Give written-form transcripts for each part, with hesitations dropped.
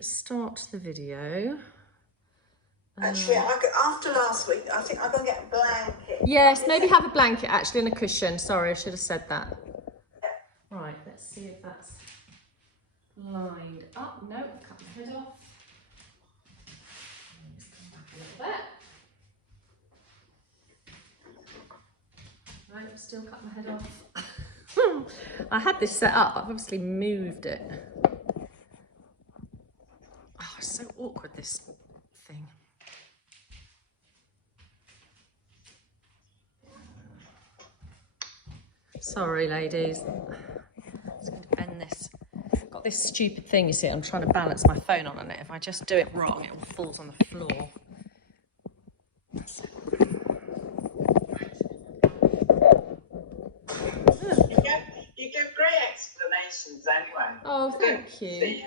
Start the video. Actually, after last week, I think I'm going to get a blanket. Yes, maybe have a blanket actually and a cushion. Sorry, I should have said that. Right, let's see if that's lined up. No, cut my head off. Just come back a little bit. Right, I've still cut my head off. I had this set up, I've obviously moved it. Oh, it's so awkward, this thing. Sorry, ladies. I'm just going to bend this. I've got this stupid thing, you see, I'm trying to balance my phone on it. If I just do it wrong, it all falls on the floor. You give great explanations anyway. Oh, thank you.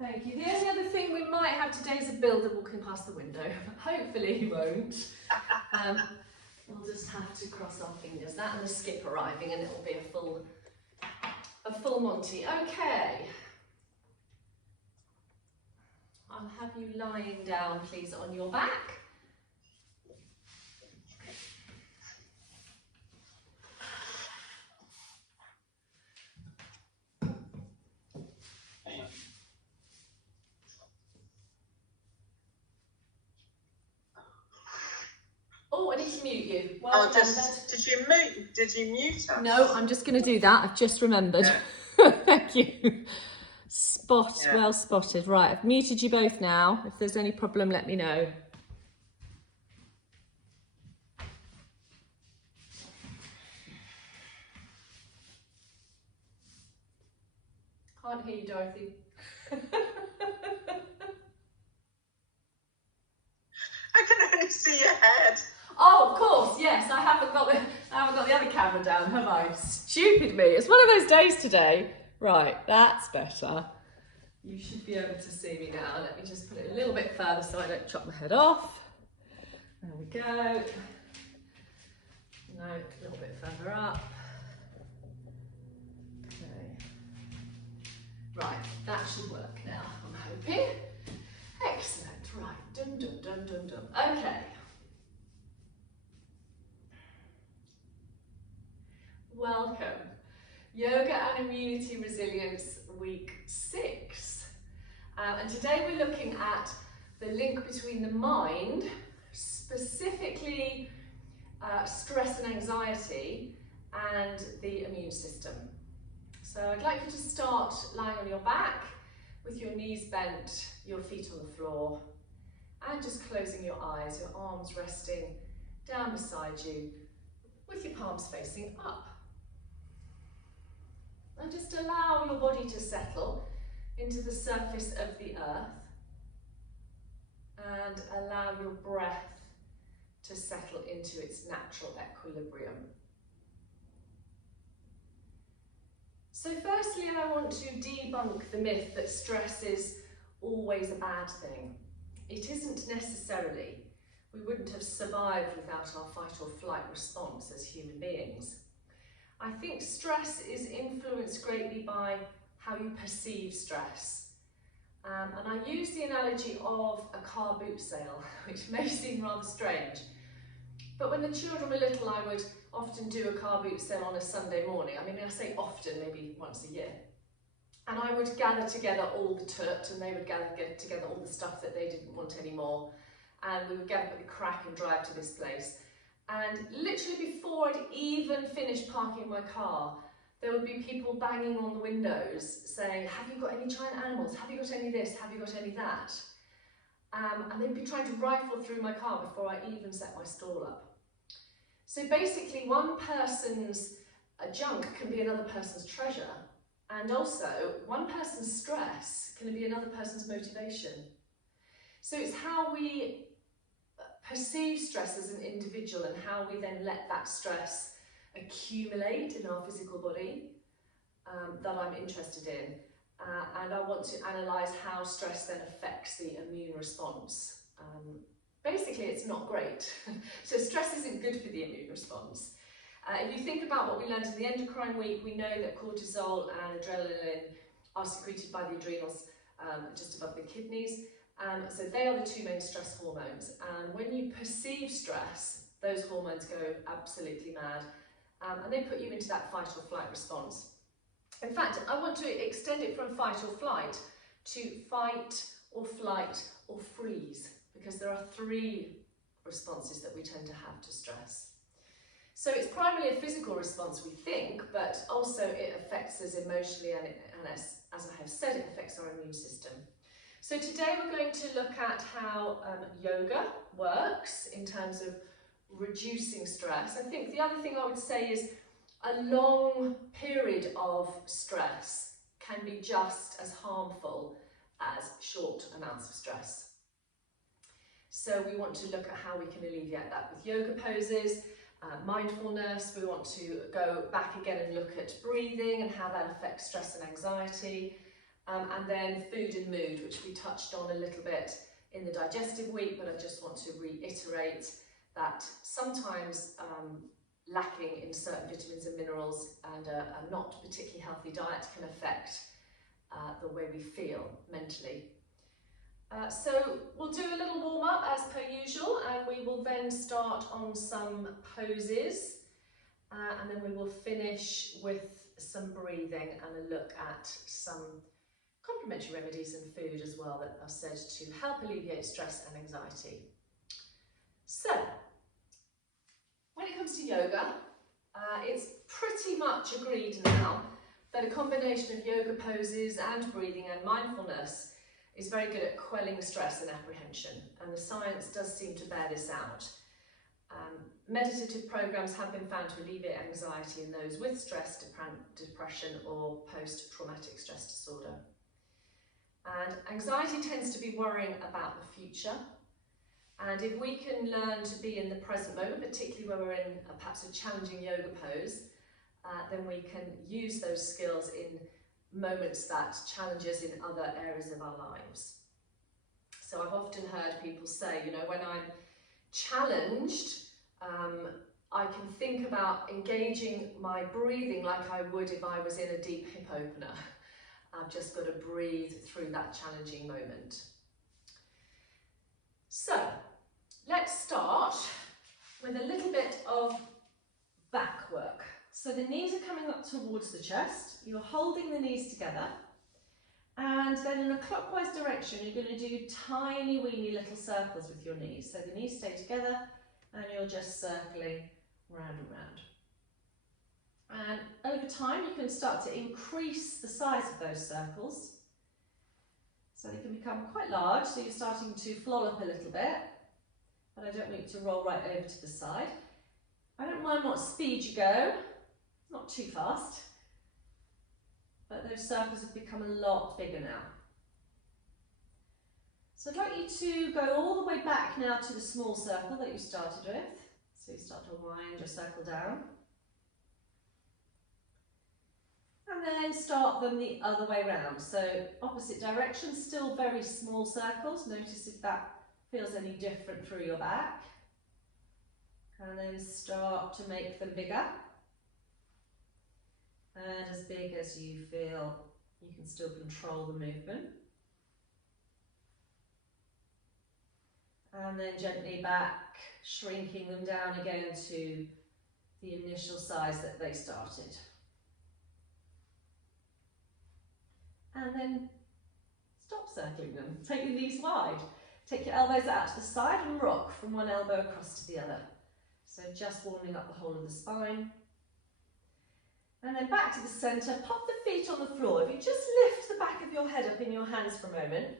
Thank you. The only other thing we might have today is a builder walking past the window. Hopefully he won't. We'll just have to cross our fingers. That and the skip arriving, and it'll be a full Monty. Okay. I'll have you lying down, please, on your back. Oh, I need to mute you. Well Did you mute us? No, I'm just going to do that. I've just remembered. Thank you. Well spotted. Right, I've muted you both now. If there's any problem, let me know. Can't hear you, Dorothy. I can only see your head. Oh, of course, yes. I haven't got the other camera down, have I? Stupid me. It's one of those days today. Right, that's better. You should be able to see me now. Let me just put it a little bit further so I don't chop my head off. There we go. No, a little bit further up. Okay. Right, that should work now, I'm hoping. Excellent. Right, dum dum dum dum dum. Okay. Welcome. Yoga and Immunity Resilience Week 6. And today we're looking at the link between the mind, specifically stress and anxiety, and the immune system. So I'd like you to start lying on your back with your knees bent, your feet on the floor, and just closing your eyes, your arms resting down beside you with your palms facing up. And just allow your body to settle into the surface of the earth, and allow your breath to settle into its natural equilibrium. So firstly, I want to debunk the myth that stress is always a bad thing. It isn't necessarily. We wouldn't have survived without our fight or flight response as human beings. I think stress is influenced greatly by how you perceive stress. And I use the analogy of a car boot sale, which may seem rather strange. But when the children were little, I would often do a car boot sale on a Sunday morning. I mean, I say often, maybe once a year. And I would gather together all the tut, and they would get together all the stuff that they didn't want anymore. And we would gather the crack and drive to this place. And literally before I'd even finished parking my car, there would be people banging on the windows saying, have you got any giant animals? Have you got any this? Have you got any that? And they'd be trying to rifle through my car before I even set my stall up. So basically, one person's junk can be another person's treasure. And also, one person's stress can be another person's motivation. So it's how we perceive stress as an individual and how we then let that stress accumulate in our physical body that I'm interested in. And I want to analyse how stress then affects the immune response. Basically, it's not great. So stress isn't good for the immune response. If you think about what we learned in the endocrine week, we know that cortisol and adrenaline are secreted by the adrenals just above the kidneys. So they are the two main stress hormones. And when you perceive stress, those hormones go absolutely mad. And they put you into that fight or flight response. In fact, I want to extend it from fight or flight to fight or flight or freeze, because there are three responses that we tend to have to stress. So it's primarily a physical response, we think, but also it affects us emotionally, and as I have said, it affects our immune system. So today we're going to look at how yoga works in terms of reducing stress. I think the other thing I would say is a long period of stress can be just as harmful as short amounts of stress. So we want to look at how we can alleviate that with yoga poses, mindfulness. We want to go back again and look at breathing and how that affects stress and anxiety. And then food and mood, which we touched on a little bit in the digestive week, but I just want to reiterate that sometimes lacking in certain vitamins and minerals and a not particularly healthy diet can affect the way we feel mentally. So we'll do a little warm up as per usual, and we will then start on some poses, and then we will finish with some breathing and a look at some complementary remedies and food as well that are said to help alleviate stress and anxiety. So, when it comes to yoga, it's pretty much agreed now that a combination of yoga poses and breathing and mindfulness is very good at quelling stress and apprehension, and the science does seem to bear this out. Meditative programs have been found to alleviate anxiety in those with stress, depression or post-traumatic stress disorder. And anxiety tends to be worrying about the future, and if we can learn to be in the present moment, particularly when we're in perhaps a challenging yoga pose, then we can use those skills in moments that challenge us in other areas of our lives. So I've often heard people say, you know, when I'm challenged, I can think about engaging my breathing like I would if I was in a deep hip opener. I've just got to breathe through that challenging moment. So let's start with a little bit of back work. So the knees are coming up towards the chest, you're holding the knees together, and then in a clockwise direction you're going to do tiny weeny little circles with your knees. So the knees stay together and you're just circling round and round. And over time you can start to increase the size of those circles. So they can become quite large, so you're starting to floll up a little bit, but I don't want you to roll right over to the side. I don't mind what speed you go, not too fast, but those circles have become a lot bigger now. So I'd like you to go all the way back now to the small circle that you started with. So you start to wind your circle down. And then start them the other way round. So opposite direction, still very small circles. Notice if that feels any different through your back. And then start to make them bigger. And as big as you feel you can still control the movement. And then gently back, shrinking them down again to the initial size that they started. And then stop circling them. Take your knees wide. Take your elbows out to the side and rock from one elbow across to the other. So just warming up the whole of the spine. And then back to the centre, pop the feet on the floor. If you just lift the back of your head up in your hands for a moment,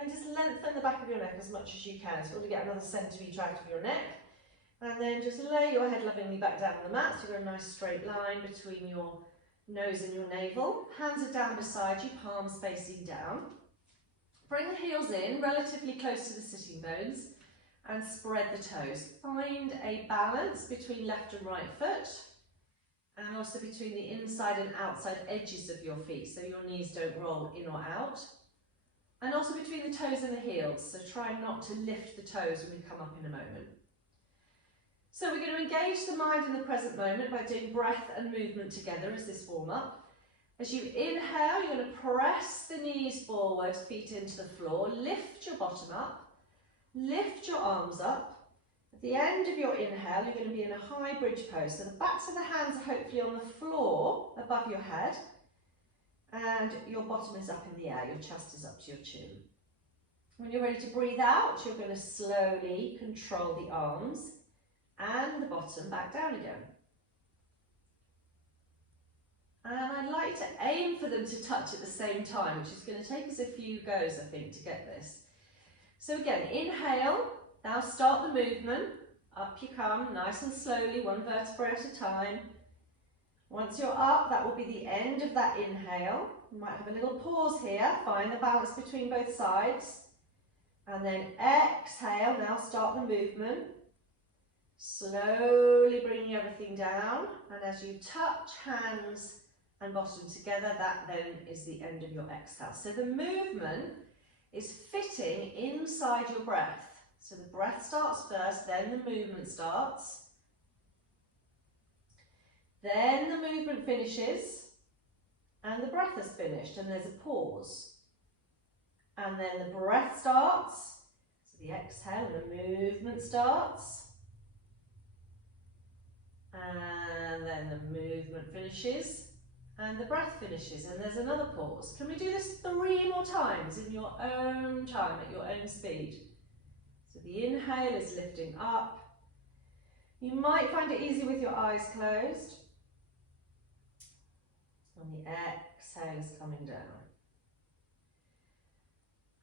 and just lengthen the back of your neck as much as you can. So you want to get another centimetre out of your neck. And then just lay your head lovingly back down on the mat. So you've got a nice straight line between your nose and your navel. Hands are down beside you, palms facing down. Bring the heels in, relatively close to the sitting bones, and spread the toes. Find a balance between left and right foot, and also between the inside and outside edges of your feet, so your knees don't roll in or out. And also between the toes and the heels, so try not to lift the toes when we come up in a moment. So we're going to engage the mind in the present moment by doing breath and movement together as this warm-up. As you inhale, you're going to press the knees forward, feet into the floor, lift your bottom up, lift your arms up. At the end of your inhale, you're going to be in a high bridge pose. So the backs of the hands are hopefully on the floor above your head, and your bottom is up in the air, your chest is up to your chin. When you're ready to breathe out, you're going to slowly control the arms and the bottom back down again. And I'd like to aim for them to touch at the same time, which is going to take us a few goes, I think, to get this. So again, inhale, now start the movement. Up you come, nice and slowly, one vertebra at a time. Once you're up, that will be the end of that inhale. You might have a little pause here, find the balance between both sides. And then exhale, now start the movement. Slowly bringing everything down. And as you touch hands and bottom together, that then is the end of your exhale. So the movement is fitting inside your breath. So the breath starts first, then the movement starts. Then the movement finishes and the breath has finished and there's a pause. And then the breath starts, so the exhale and the movement starts. And then the movement finishes and the breath finishes and there's another pause. Can we do this 3 more times in your own time, at your own speed? So the inhale is lifting up. You might find it easy with your eyes closed. And the exhale is coming down.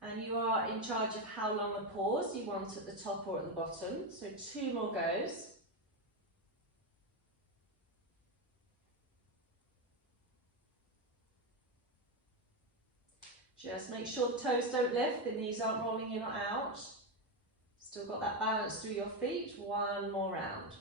And you are in charge of how long a pause you want at the top or at the bottom. So 2 more goes. Just make sure the toes don't lift, the knees aren't rolling in or out. Still got that balance through your feet. 1 more round.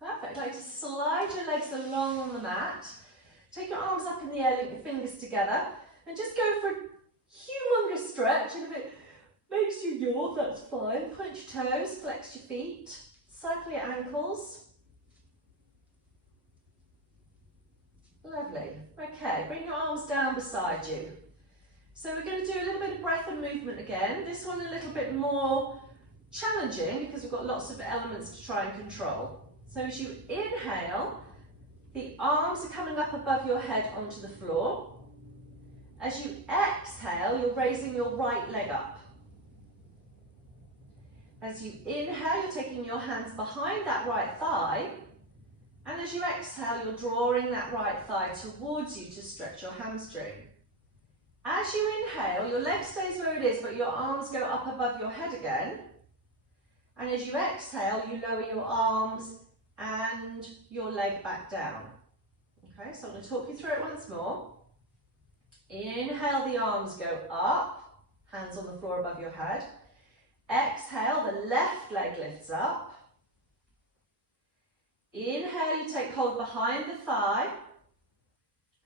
Perfect. Like to slide your legs along on the mat. Take your arms up in the air, link your fingers together, and just go for a humongous stretch. And if it makes you yawn, that's fine. Point your toes, flex your feet, circle your ankles. Lovely. Okay, bring your arms down beside you. So we're going to do a little bit of breath and movement again. This one a little bit more challenging because we've got lots of elements to try and control. So as you inhale, the arms are coming up above your head onto the floor. As you exhale, you're raising your right leg up. As you inhale, you're taking your hands behind that right thigh. And as you exhale, you're drawing that right thigh towards you to stretch your hamstring. As you inhale, your leg stays where it is, but your arms go up above your head again. And as you exhale, you lower your arms and your leg back down. Okay, so I'm going to talk you through it once more. Inhale, the arms go up, hands on the floor above your head. Exhale, the left leg lifts up. Inhale, you take hold behind the thigh.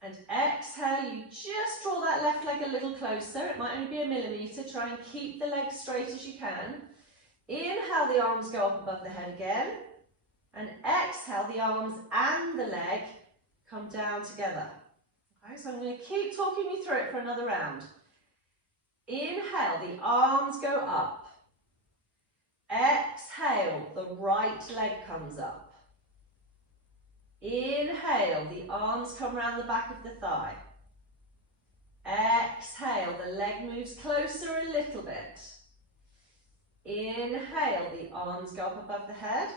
And exhale, you just draw that left leg a little closer. It might only be a millimetre. Try and keep the leg straight as you can. Inhale, the arms go up above the head again. And exhale, the arms and the leg come down together. Okay, so I'm going to keep talking you through it for another round. Inhale, the arms go up. Exhale, the right leg comes up. Inhale, the arms come around the back of the thigh. Exhale, the leg moves closer a little bit. Inhale, the arms go up above the head.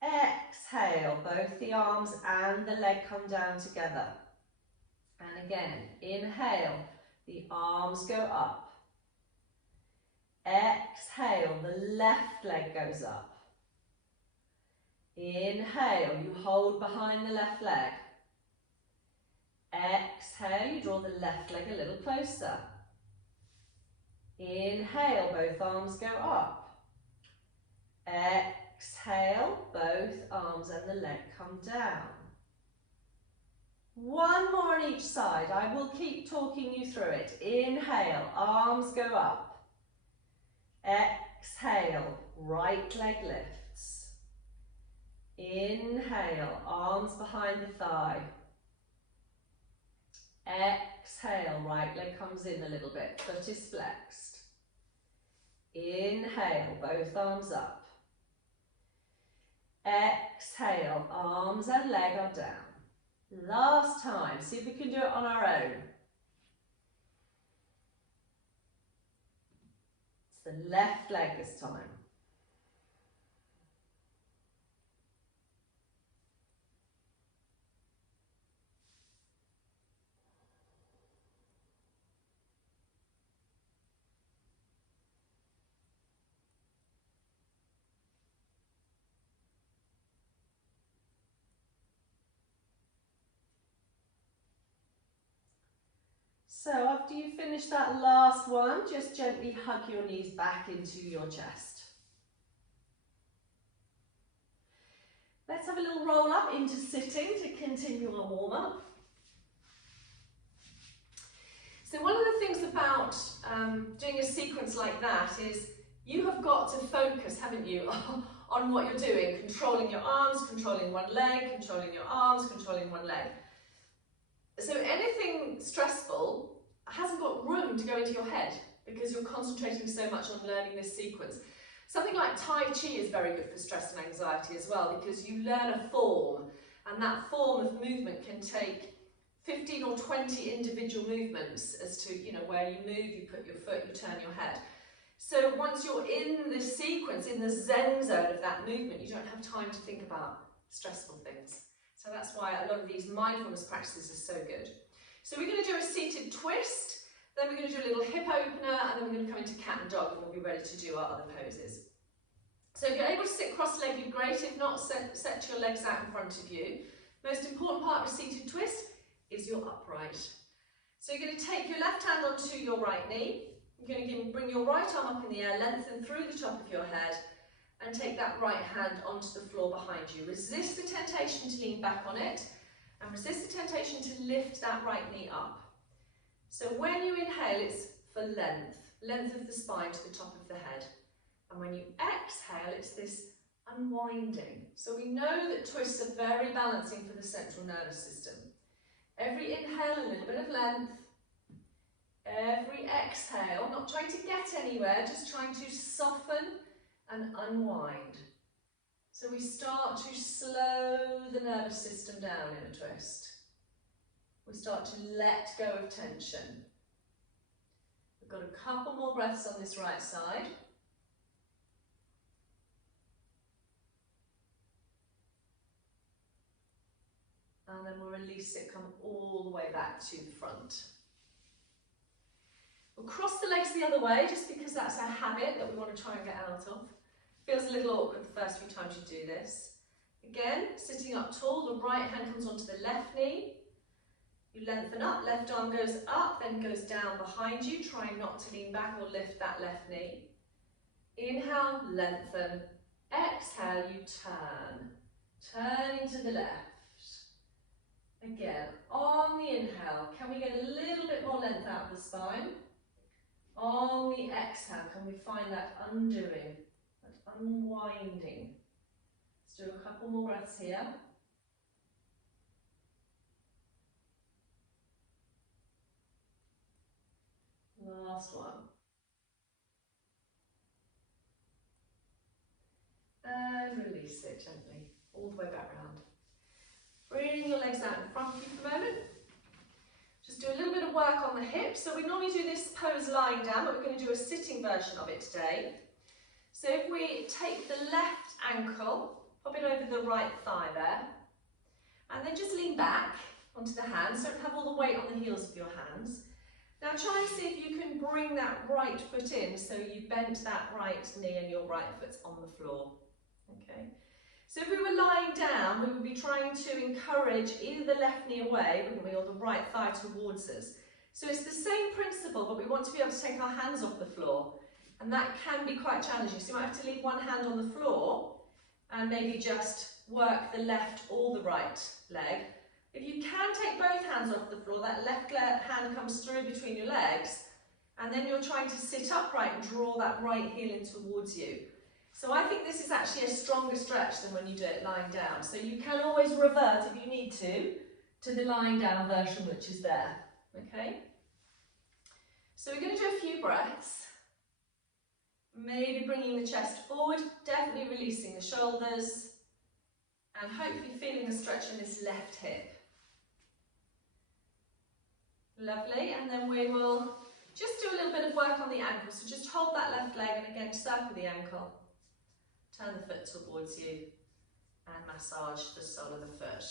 Exhale, both the arms and the leg come down together. And again, inhale, the arms go up. Exhale, the left leg goes up. Inhale, you hold behind the left leg. Exhale, you draw the left leg a little closer. Inhale, both arms go up. Exhale, both arms and the leg come down. One more on each side. I will keep talking you through it. Inhale, arms go up. Exhale, right leg lifts. Inhale, arms behind the thigh. Exhale, right leg comes in a little bit, foot is flexed. Inhale, both arms up. Exhale, arms and leg are down. Last time, see if we can do it on our own. It's the left leg this time. So after you finish that last one, just gently hug your knees back into your chest. Let's have a little roll up into sitting to continue our warm up. So one of the things about doing a sequence like that is you have got to focus, haven't you, on what you're doing, controlling your arms, controlling one leg, controlling your arms, controlling one leg. So anything stressful hasn't got room to go into your head because you're concentrating so much on learning this sequence. Something like Tai Chi is very good for stress and anxiety as well, because you learn a form, and that form of movement can take 15 or 20 individual movements as to, you know, where you move, you put your foot, you turn your head. So once you're in the sequence, in the zen zone of that movement, you don't have time to think about stressful things. So that's why a lot of these mindfulness practices are so good. So we're going to do a seated twist, then we're going to do a little hip opener, and then we're going to come into cat and dog, and we'll be ready to do our other poses. So if you're able to sit cross-legged, great. If not, set your legs out in front of you. Most important part of a seated twist is your upright. So you're going to take your left hand onto your right knee. You're going to bring your right arm up in the air, lengthen through the top of your head, and take that right hand onto the floor behind you. Resist the temptation to lean back on it, and resist the temptation to lift that right knee up. So when you inhale, it's for length of the spine to the top of the head. And when you exhale, it's this unwinding. So we know that twists are very balancing for the central nervous system. Every inhale, a little bit of length. Every exhale, not trying to get anywhere, just trying to soften and unwind. So we start to slow the nervous system down in a twist. We start to let go of tension. We've got a couple more breaths on this right side. And then we'll release it, come all the way back to the front. We'll cross the legs the other way, just because that's a habit that we want to try and get out of. Feels a little awkward the first few times you do this. Again, sitting up tall, the right hand comes onto the left knee. You lengthen up, left arm goes up, then goes down behind you, trying not to lean back or lift that left knee. Inhale, lengthen. Exhale, you turn. Turning to the left. Again, on the inhale, can we get a little bit more length out of the spine? On the exhale, can we find that undoing, that unwinding? Let's do a couple more breaths here. Last one. And release it gently, all the way back round. Bring your legs out in front of you for a moment. Just do a little bit of work on the hips. So we normally do this pose lying down, but we're going to do a sitting version of it today. So if we take the left ankle, pop it over the right thigh there, and then just lean back onto the hands. Don't have all the weight on the heels of your hands. Now try and see if you can bring that right foot in, so you bent that right knee and your right foot's on the floor. Okay. So if we were lying down, we would be trying to encourage either the left knee away, wouldn't we, or the right thigh towards us. So it's the same principle, but we want to be able to take our hands off the floor. And that can be quite challenging. So you might have to leave one hand on the floor and maybe just work the left or the right leg If you can take both hands off the floor, that left hand comes through between your legs, and then you're trying to sit upright and draw that right heel in towards you. So I think this is actually a stronger stretch than when you do it lying down. So you can always revert, if you need to the lying down version, which is there, okay? So we're going to do a few breaths. Maybe bringing the chest forward, definitely releasing the shoulders, and hopefully feeling a stretch in this left hip. Lovely, and then we will just do a little bit of work on the ankle. So just hold that left leg and again circle the ankle. Turn the foot towards you and massage the sole of the foot.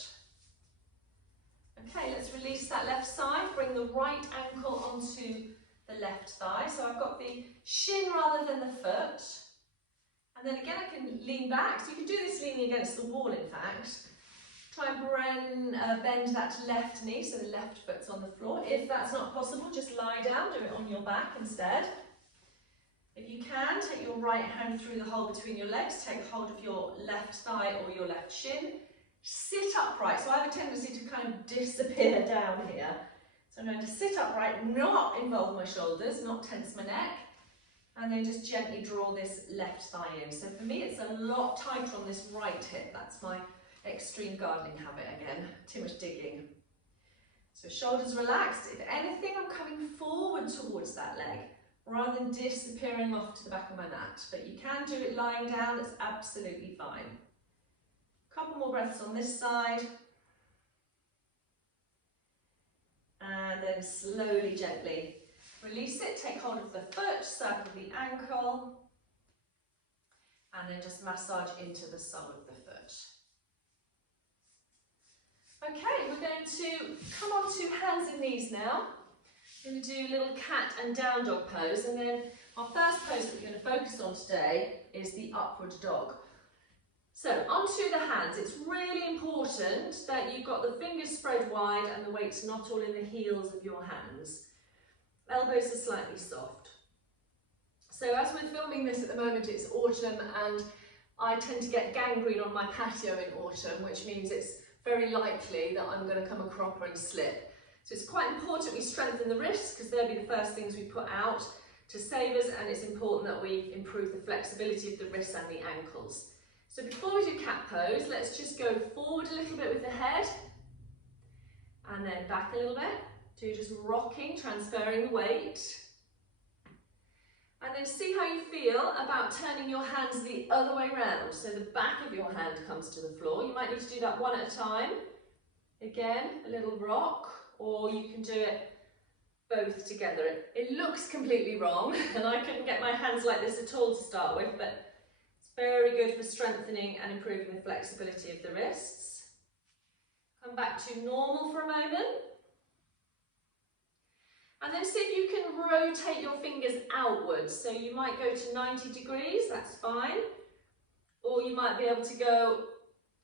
Okay, let's release that left side. Bring the right ankle onto the left thigh. So I've got the shin rather than the foot. And then again I can lean back. So you can do this leaning against the wall in fact. Try and bend that left knee, so the left foot's on the floor. If that's not possible, just lie down, do it on your back instead. If you can, take your right hand through the hole between your legs, take hold of your left thigh or your left shin. Sit upright, so I have a tendency to kind of disappear down here. So I'm going to sit upright, not involve my shoulders, not tense my neck, and then just gently draw this left thigh in. So for me it's a lot tighter on this right hip, that's my extreme gardening habit again, too much digging. So shoulders relaxed. If anything, I'm coming forward towards that leg rather than disappearing off to the back of my mat. But you can do it lying down, it's absolutely fine. Couple more breaths on this side. And then slowly, gently release it, take hold of the foot, circle the ankle, and then just massage into the sole of the foot. Okay, we're going to come on to hands and knees now. We're going to do a little cat and down dog pose, and then our first pose that we're going to focus on today is the upward dog. So onto the hands, it's really important that you've got the fingers spread wide and the weight's not all in the heels of your hands. Elbows are slightly soft. So as we're filming this at the moment, it's autumn and I tend to get gangrene on my patio in autumn, which means it's very likely that I'm going to come a cropper and slip. So it's quite important we strengthen the wrists because they'll be the first things we put out to save us, and it's important that we improve the flexibility of the wrists and the ankles. So before we do cat pose, let's just go forward a little bit with the head and then back a little bit. So you're just rocking, transferring the weight. And then see how you feel about turning your hands the other way round. So the back of your hand comes to the floor. You might need to do that one at a time. Again, a little rock, or you can do it both together. It looks completely wrong, and I couldn't get my hands like this at all to start with, but it's very good for strengthening and improving the flexibility of the wrists. Come back to normal for a moment. And then see if you can rotate your fingers outwards. So you might go to 90 degrees, that's fine. Or you might be able to go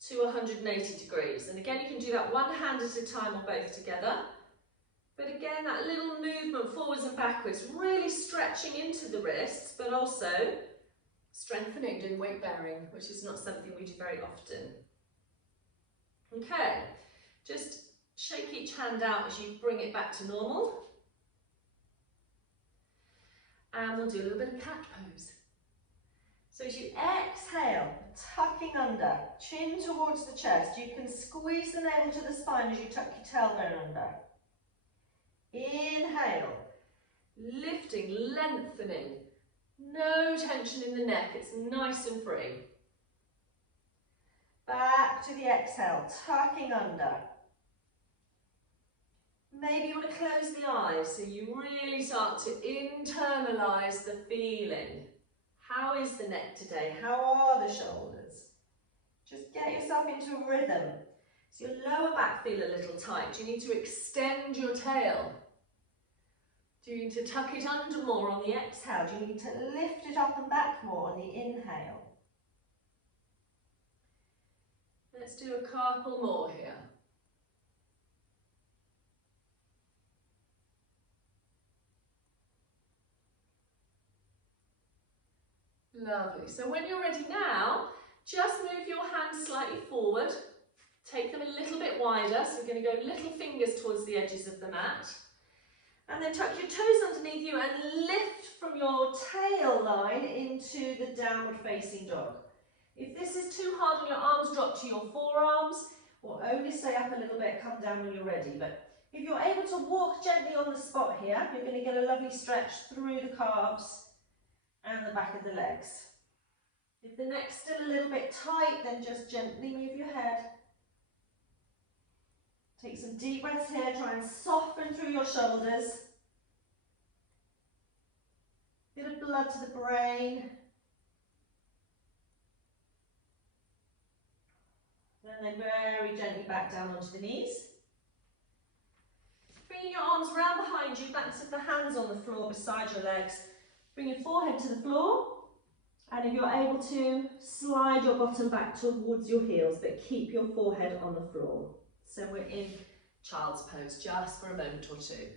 to 180 degrees. And again, you can do that one hand at a time or both together. But again, that little movement forwards and backwards, really stretching into the wrists, but also strengthening, doing weight bearing, which is not something we do very often. Okay, just shake each hand out as you bring it back to normal. And we'll do a little bit of cat pose. So as you exhale, tucking under, chin towards the chest, you can squeeze the navel to the spine as you tuck your tailbone under. Inhale, lifting, lengthening, no tension in the neck, it's nice and free. Back to the exhale, tucking under. Maybe you want to close the eyes so you really start to internalise the feeling. How is the neck today? How are the shoulders? Just get yourself into a rhythm. So your lower back feel a little tight. You need to extend your tail. Do you need to tuck it under more on the exhale? Do you need to lift it up and back more on the inhale? Let's do a couple more here. Lovely. So when you're ready now, just move your hands slightly forward Take them a little bit wider, so you're going to go little fingers towards the edges of the mat. And then tuck your toes underneath you and lift from your tail line into the downward facing dog. If this is too hard and your arms drop to your forearms, or only stay up a little bit, come down when you're ready. But if you're able to walk gently on the spot here, you're going to get a lovely stretch through the calves and the back of the legs. If the neck's still a little bit tight, then just gently move your head. Take some deep breaths here, try and soften through your shoulders. Bit of blood to the brain. And then very gently back down onto the knees. Bringing your arms round behind you, backs of the hands on the floor beside your legs. Bring your forehead to the floor. And if you're able to, slide your bottom back towards your heels, but keep your forehead on the floor. So we're in child's pose just for a moment or two.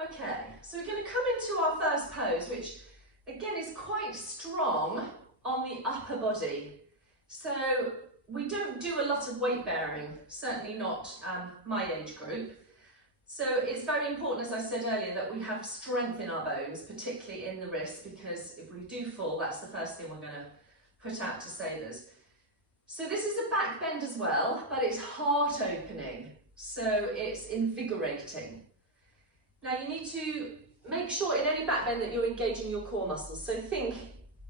Okay, so we're going to come into our first pose, which again is quite strong on the upper body. So we don't do a lot of weight bearing, certainly not my age group. So it's very important, as I said earlier, that we have strength in our bones, particularly in the wrists, because if we do fall, that's the first thing we're going to put out to sailors. So this is a back bend as well, but it's heart opening, so it's invigorating. Now you need to make sure in any back bend that you're engaging your core muscles. So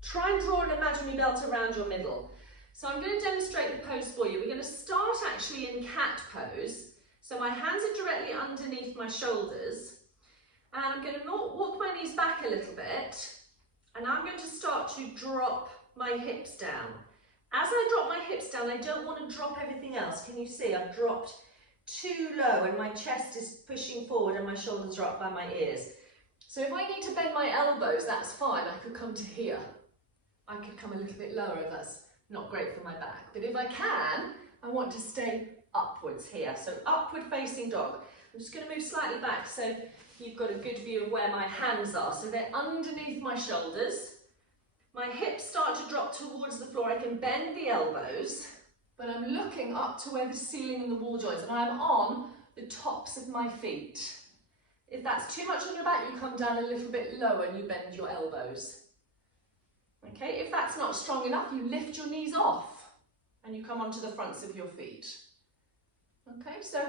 try and draw an imaginary belt around your middle. So I'm going to demonstrate the pose for you. We're going to start actually in cat pose. So my hands are directly underneath my shoulders, and I'm going to walk my knees back a little bit, and I'm going to start to drop my hips down. As I drop my hips down, I don't want to drop everything else. Can you see I've dropped too low and my chest is pushing forward and my shoulders are up by my ears. So if I need to bend my elbows, that's fine. I could come to here. I could come a little bit lower if that's not great for my back. But if I can, I want to stay upwards here. So upward facing dog. I'm just going to move slightly back so you've got a good view of where my hands are. So they're underneath my shoulders. My hips start to drop towards the floor. I can bend the elbows, but I'm looking up to where the ceiling and the wall joins, and I'm on the tops of my feet. If that's too much on your back, you come down a little bit lower and you bend your elbows. Okay, if that's not strong enough, you lift your knees off and you come onto the fronts of your feet. Okay, so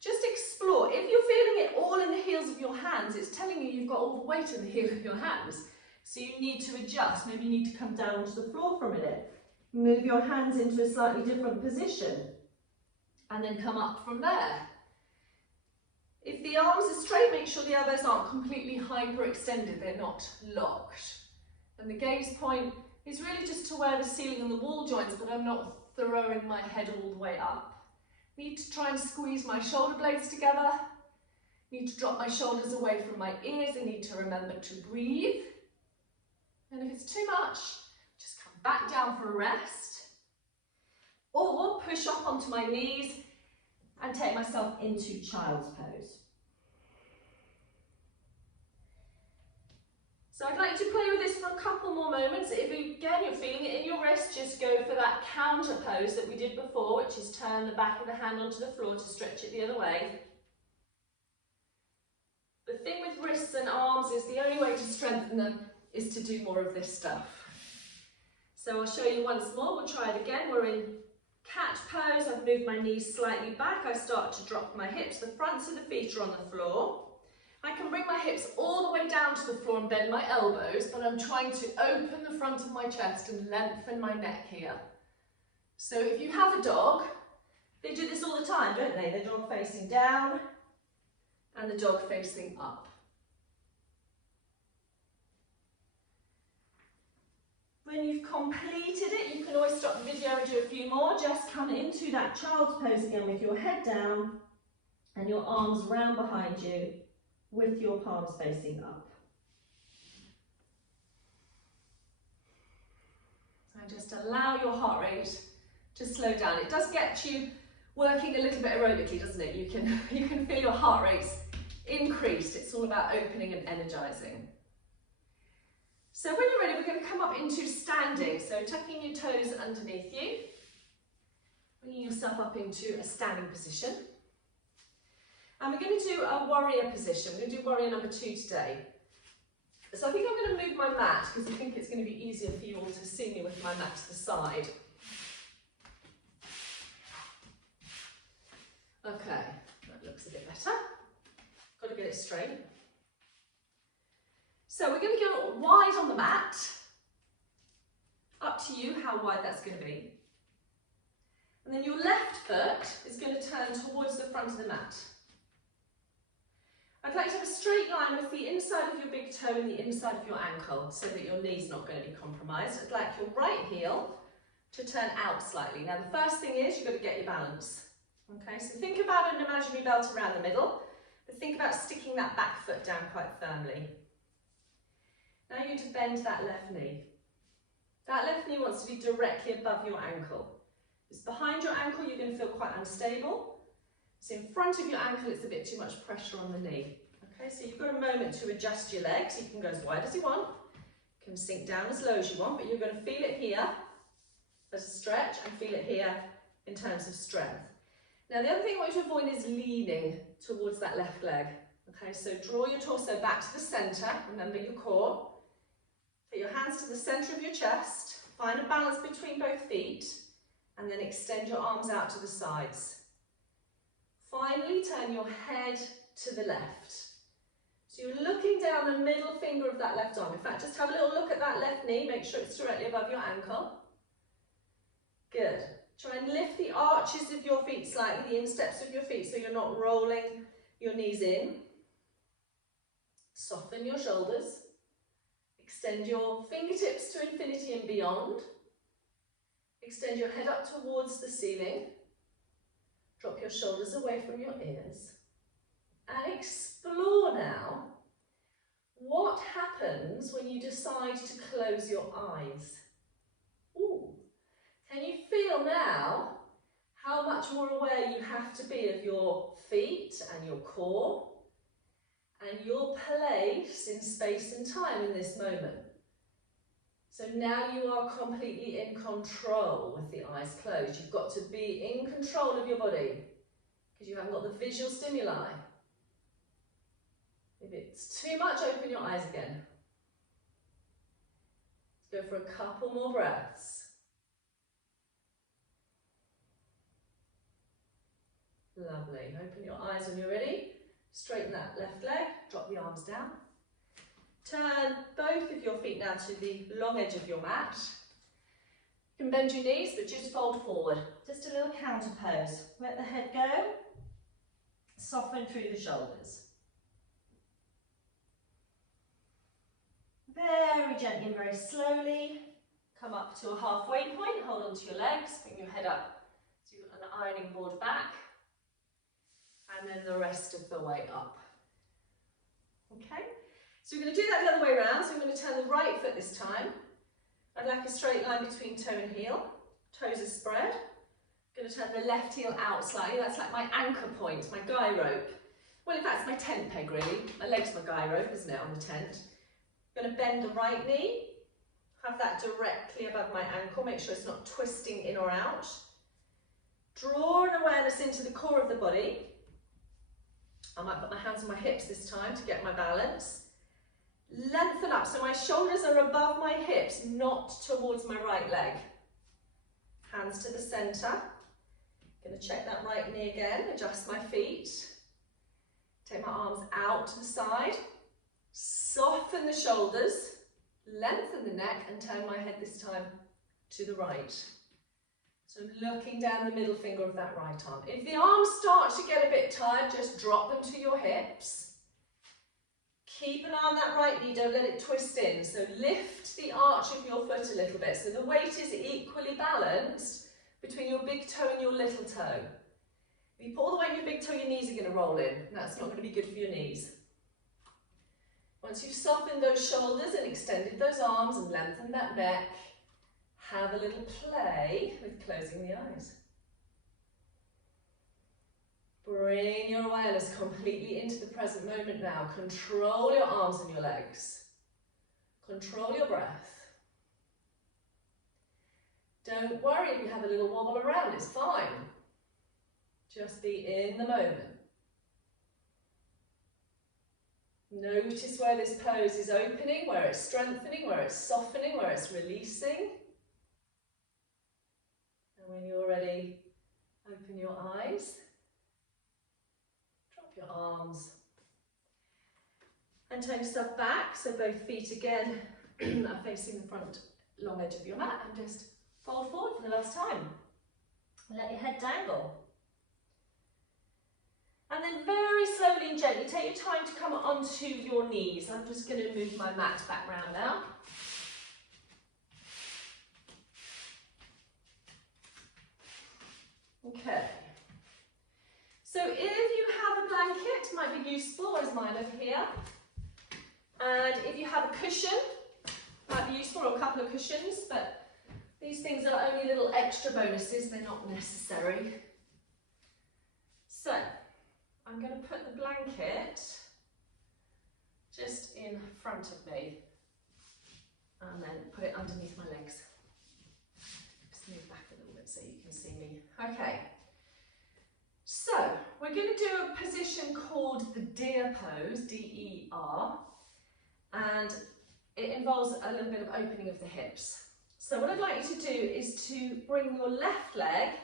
just explore. If you're feeling it all in the heels of your hands, it's telling you you've got all the weight in the heel of your hands. So you need to adjust. Maybe you need to come down onto the floor for a minute. Move your hands into a slightly different position and then come up from there. If the arms are straight, make sure the elbows aren't completely hyperextended, they're not locked. And the gaze point is really just to where the ceiling and the wall joins, but I'm not throwing my head all the way up. Need to try and squeeze my shoulder blades together. Need to drop my shoulders away from my ears. I need to remember to breathe. And if it's too much, just come back down for a rest. Or push up onto my knees and take myself into child's pose. So I'd like to play with this for a couple more moments. If again you're feeling it in your wrist, just go for that counter pose that we did before, which is turn the back of the hand onto the floor to stretch it the other way. The thing with wrists and arms is the only way to strengthen them is to do more of this stuff. So I'll show you once more. We'll try it again. We're in cat pose. I've moved my knees slightly back. I start to drop my hips. The fronts of the feet are on the floor. I can bring my hips all the way down to the floor and bend my elbows, but I'm trying to open the front of my chest and lengthen my neck here. So if you have a dog, they do this all the time, don't they? The dog facing down and the dog facing up. When you've completed it, you can always stop the video and do a few more. Just come into that child's pose again with your head down and your arms round behind you with your palms facing up. And just allow your heart rate to slow down. It does get you working a little bit aerobically, doesn't it? You can feel your heart rates increased. It's all about opening and energizing. So when you're ready, we're going to come up into standing. So tucking your toes underneath you, bringing yourself up into a standing position. And we're going to do a warrior position. We're going to do warrior number 2 today. So I think I'm going to move my mat because I think it's going to be easier for you all to see me with my mat to the side. Okay, that looks a bit better. Got to get it straight. So we're going to go wide on the mat. Up to you how wide that's going to be. And then your left foot is going to turn towards the front of the mat. I'd like to have a straight line with the inside of your big toe and the inside of your ankle so that your knee's not going to be compromised. I'd like your right heel to turn out slightly. Now the first thing is you've got to get your balance. Okay, so think about an imaginary belt around the middle, but think about sticking that back foot down quite firmly. Now you're going to bend that left knee. That left knee wants to be directly above your ankle. If it's behind your ankle, you're going to feel quite unstable. So in front of your ankle, it's a bit too much pressure on the knee. Okay, so you've got a moment to adjust your legs. You can go as wide as you want. You can sink down as low as you want, but you're going to feel it here as a stretch and feel it here in terms of strength. Now the other thing I want you to avoid is leaning towards that left leg. Okay, so draw your torso back to the centre, remember your core. Put your hands to the centre of your chest, find a balance between both feet, and then extend your arms out to the sides. Finally, turn your head to the left. So you're looking down the middle finger of that left arm. In fact, just have a little look at that left knee, make sure it's directly above your ankle. Good. Try and lift the arches of your feet slightly, the insteps of your feet, so you're not rolling your knees in. Soften your shoulders. Extend your fingertips to infinity and beyond. Extend your head up towards the ceiling. Drop your shoulders away from your ears. And explore now what happens when you decide to close your eyes. Ooh. Can you feel now how much more aware you have to be of your feet and your core and your place in space and time in this moment? So now you are completely in control with the eyes closed. You've got to be in control of your body because you haven't got the visual stimuli. If it's too much, open your eyes again. Let's go for a couple more breaths. Lovely. Open your eyes when you're ready. Straighten that left leg, drop the arms down. Turn both of your feet now to the long edge of your mat. You can bend your knees, but just fold forward. Just a little counter pose. Let the head go. Soften through the shoulders. Very gently and very slowly. Come up to a halfway point. Hold onto your legs. Bring your head up to an ironing board back. And then the rest of the way up. Okay? So we're going to do that the other way around. So I'm going to turn the right foot this time. I'd like a straight line between toe and heel. Toes are spread. I'm going to turn the left heel out slightly. That's like my anchor point, my guy rope. Well, in fact, it's my tent peg, really. My leg's my guy rope, isn't it, on the tent. I'm going to bend the right knee. Have that directly above my ankle. Make sure it's not twisting in or out. Draw an awareness into the core of the body. I might put my hands on my hips this time to get my balance. Lengthen up, so my shoulders are above my hips, not towards my right leg. Hands to the centre. Going to check that right knee again, adjust my feet. Take my arms out to the side. Soften the shoulders, lengthen the neck and turn my head this time to the right. So looking down the middle finger of that right arm. If the arms start to get a bit tired, just drop them to your hips. Keep an eye on that right knee, don't let it twist in. So lift the arch of your foot a little bit so the weight is equally balanced between your big toe and your little toe. If you put all the weight on your big toe, your knees are going to roll in. And that's not going to be good for your knees. Once you've softened those shoulders and extended those arms and lengthened that neck, have a little play with closing the eyes. Bring your awareness completely into the present moment now. Control your arms and your legs. Control your breath. Don't worry if you have a little wobble around, it's fine. Just be in the moment. Notice where this pose is opening, where it's strengthening, where it's softening, where it's releasing. And when you're ready, open your eyes, drop your arms, and turn yourself back, so both feet again are facing the front long edge of your mat, and just fold forward for the last time. Let your head dangle. And then very slowly and gently, take your time to come onto your knees. I'm just going to move my mat back round now. Okay. So if you have a blanket, it might be useful, as mine over here. And if you have a cushion, it might be useful, or a couple of cushions, but these things are only little extra bonuses, they're not necessary. So, I'm going to put the blanket just in front of me and then put it underneath my legs. Just move back a little bit so you can see me. Okay, so we're going to do a position called the deer pose, D-E-R, and it involves a little bit of opening of the hips. So what I'd like you to do is to bring your left leg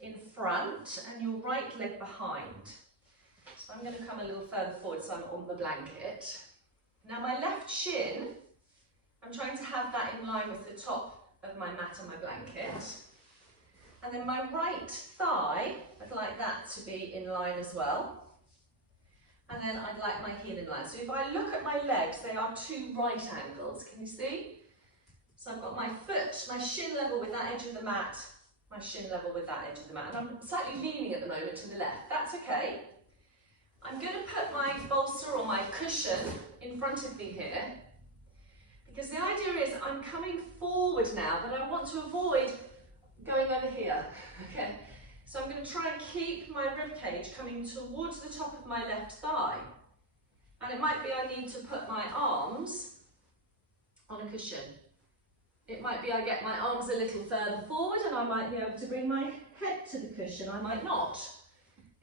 in front and your right leg behind. So I'm going to come a little further forward so I'm on the blanket. Now my left shin, I'm trying to have that in line with the top of my mat and my blanket. And then my right thigh, I'd like that to be in line as well. And then I'd like my heel in line. So if I look at my legs, they are two right angles, can you see? So I've got my foot, my shin level with that edge of the mat, my shin level with that edge of the mat. And I'm slightly leaning at the moment to the left, that's okay. I'm going to put my bolster or my cushion in front of me here, because the idea is I'm coming forward now, but I want to avoid going over here, okay? So I'm going to try and keep my ribcage coming towards the top of my left thigh. And it might be I need to put my arms on a cushion. It might be I get my arms a little further forward and I might be able to bring my head to the cushion, I might not.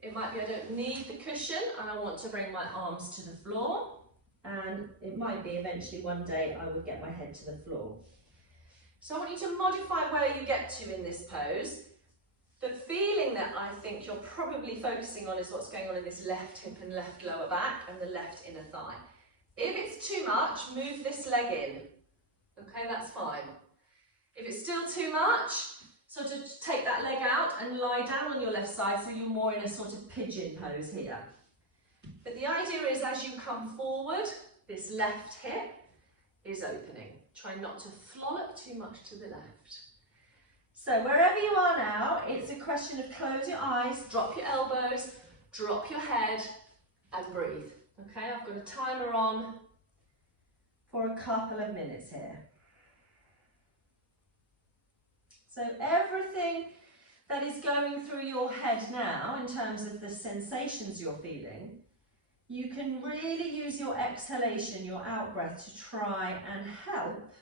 It might be I don't need the cushion and I want to bring my arms to the floor, and it might be eventually one day I will get my head to the floor. So I want you to modify where you get to in this pose. The feeling that I think you're probably focusing on is what's going on in this left hip and left lower back and the left inner thigh. If it's too much, move this leg in. Okay, that's fine. If it's still too much, sort of take that leg out and lie down on your left side so you're more in a sort of pigeon pose here. But the idea is as you come forward, this left hip is opening. Try not to flollop too much to the left. So wherever you are now, it's a question of close your eyes, drop your elbows, drop your head and breathe. Okay, I've got a timer on for a couple of minutes here. So everything that is going through your head now in terms of the sensations you're feeling, you can really use your exhalation, your out breath, to try and help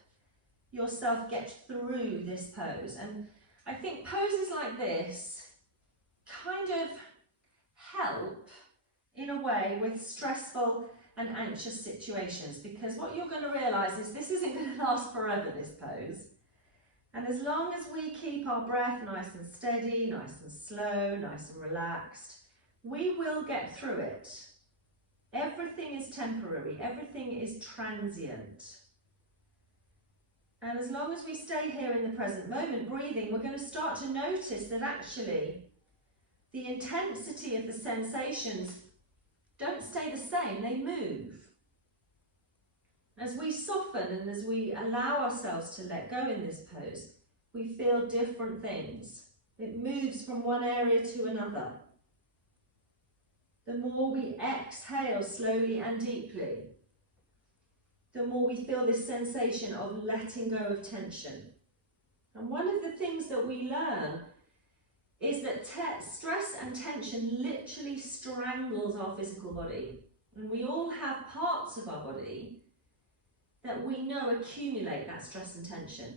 yourself get through this pose. And I think poses like this kind of help in a way with stressful and anxious situations, because what you're going to realise is this isn't going to last forever, this pose. And as long as we keep our breath nice and steady, nice and slow, nice and relaxed, we will get through it. Everything is temporary, everything is transient. And as long as we stay here in the present moment, breathing, we're going to start to notice that actually the intensity of the sensations don't stay the same, they move. As we soften and as we allow ourselves to let go in this pose, we feel different things. It moves from one area to another. The more we exhale slowly and deeply, the more we feel this sensation of letting go of tension. And one of the things that we learn is that stress and tension literally strangles our physical body. And we all have parts of our body that we know accumulate that stress and tension.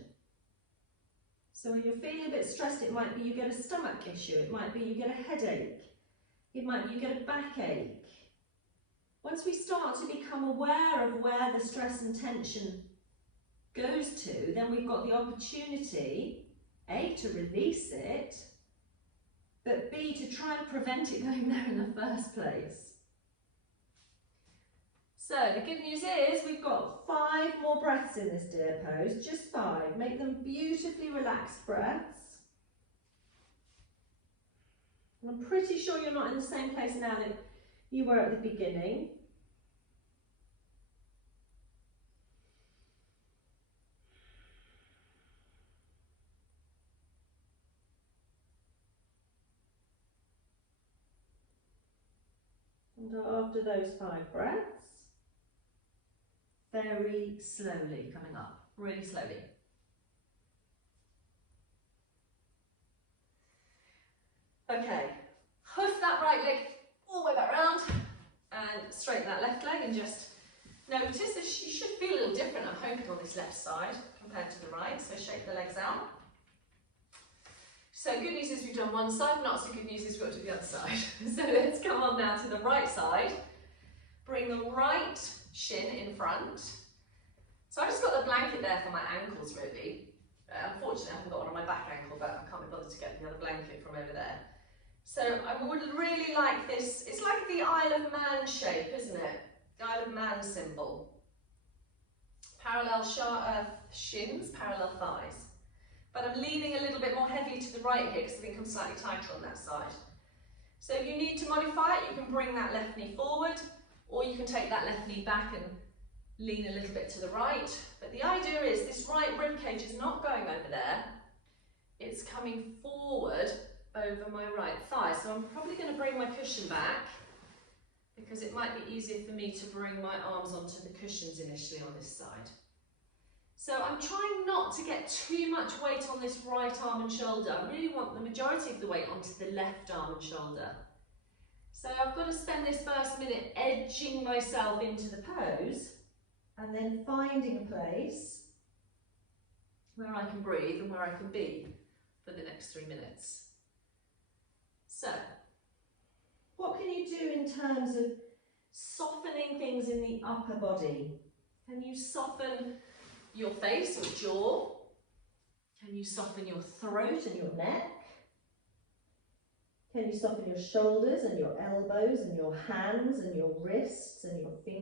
So when you're feeling a bit stressed, it might be you get a stomach issue, it might be you get a headache, it might be you get a backache. Once we start to become aware of where the stress and tension goes to, then we've got the opportunity, A, to release it, but B, to try and prevent it going there in the first place. So the good news is we've got 5 more breaths in this deer pose, just 5. Make them beautifully relaxed breaths. And I'm pretty sure you're not in the same place now that you were at the beginning. And after those 5 breaths, very slowly coming up, really slowly. Okay, hoof that right leg all the way back round and straighten that left leg, and just notice that you should feel a little different, I'm hoping, on this left side compared to the right, so shake the legs out. So good news is we've done one side, not so good news is we've got to do the other side. So let's come on now to the right side. Bring the right shin in front. So I just got the blanket there for my ankles really. Unfortunately I haven't got one on my back ankle, but I can't be bothered to get the other blanket from over there. So I would really like this, it's like the Isle of Man shape, isn't it? The Isle of Man symbol. Parallel shins, parallel thighs. But I'm leaning a little bit more heavily to the right here because I think I'm slightly tighter on that side. So if you need to modify it, you can bring that left knee forward, or you can take that left knee back and lean a little bit to the right. But the idea is this right rib cage is not going over there, it's coming forward over my right thigh. So I'm probably going to bring my cushion back because it might be easier for me to bring my arms onto the cushions initially on this side. So I'm trying not to get too much weight on this right arm and shoulder. I really want the majority of the weight onto the left arm and shoulder. So I've got to spend this first minute edging myself into the pose and then finding a place where I can breathe and where I can be for the next 3 minutes. So, what can you do in terms of softening things in the upper body? Can you soften your face or jaw? Can you soften your throat and your neck? Can you soften your shoulders and your elbows and your hands and your wrists and your fingers?